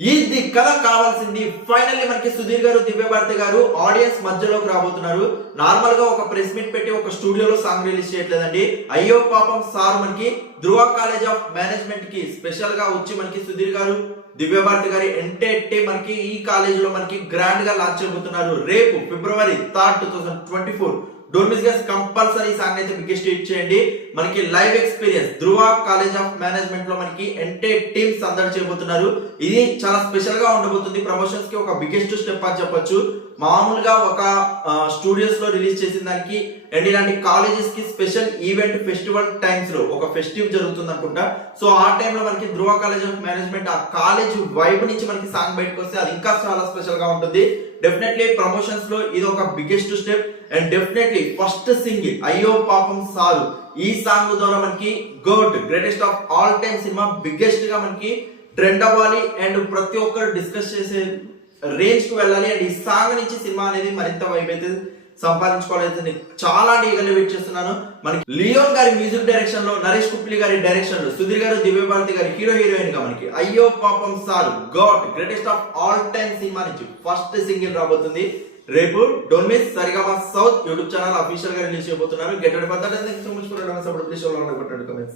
ఇది కథ కావాల్సింది. ఫైనల్లీ మనకి సుధీర్ గారు, దివ్య భారతి గారు ఆడియన్స్ మధ్యలోకి రాబోతున్నారు. నార్మల్ గా ఒక ప్రెస్ మీట్ పెట్టి ఒక స్టూడియోలో సాంగ్ రిలీజ్ చేయట్లేదండి. అయ్యో పాపం సార్ మనకి ధృవ కాలేజ్ ఆఫ్ మేనేజ్మెంట్ కి స్పెషల్ గా వచ్చి మనకి సుధీర్ గారు, దివ్య భారతి గారి ఎంటెట్టే మనకి ఈ కాలేజ్ లో మనకి గ్రాండ్ గా లాంచ్ చేయబోతున్నారు. రేపు February 3, 2024. Don't miss guys, compulsory song అయితే బిగ్గెస్ట్ హిట్ చేయండి. మనకి live experience Dhruva college of management లో మనకి ఎంటైర్ టీమ్స్ అందరూ చేయబోతున్నారు. ఇది చాలా స్పెషల్ గా ఉండబోతుంది. ప్రమోషన్స్ కి ఒక బిగ్గెస్ట్ స్టెప్ అని చెప్పొచ్చు. మామూలుగా ఒక స్టూడియోస్ లో రిలీజ్ చేసిన దానికి అండ్ ఇలాంటి కాలేజెస్ కి స్పెషల్ ఈవెంట్ ఫెస్టివల్ టైమ్స్ లో ఒక ఫెస్టివ్ జరుగుతుంది అనుకుంటా. సో ఆ టైంలో మనకి ధృవ కాలేజ్ ఆఫ్ మేనేజ్మెంట్ ఆ కాలేజ్ వైబ్ నుంచి మనకి సాంగ్ బయటకు వస్తే అది ఇంకా చాలా స్పెషల్ గా ఉంటుంది. డెఫినెట్లీ ప్రమోషన్స్ లో ఇది ఒక biggest step. And definitely first single అయ్యో పాపం సారు ఈ సాంగ్ ద్వారా మనకి GOAT greatest of all time cinema biggest గా మనకి ట్రెండ్ అవ్వాలి అండ్ ప్రతి ఒక్కరు డిస్కస్ చేసే రేంజ్ కు వెళ్ళాలి. అండ్ ఈ సాంగ్ నుంచి సినిమా అనేది మరింత వైబ్ అయితే సంపాదించుకోవాలని చాలా ఈగర్లీ వెయిట్ చేస్తున్నాను. మనకి లియోన్ గారి మ్యూజిక్ డైరెక్షన్ లో, నరేష్ కుప్లి గారి డైరెక్షన్ లో, సుధీర్ గారు, దివ్య భారతి గారి హీరో హీరోయిన్ గా మనకి అయ్యో పాపం sir God greatest of all time cinema నుంచి ఫస్ట్ సింగిల్ రాబోతుంది రేపు. Don't miss. Sarigama south YouTube channel official గా రిలీజ్ చేయబోతున్నారు. Get ready for that. Thanks so much for support. Please show like button, comments.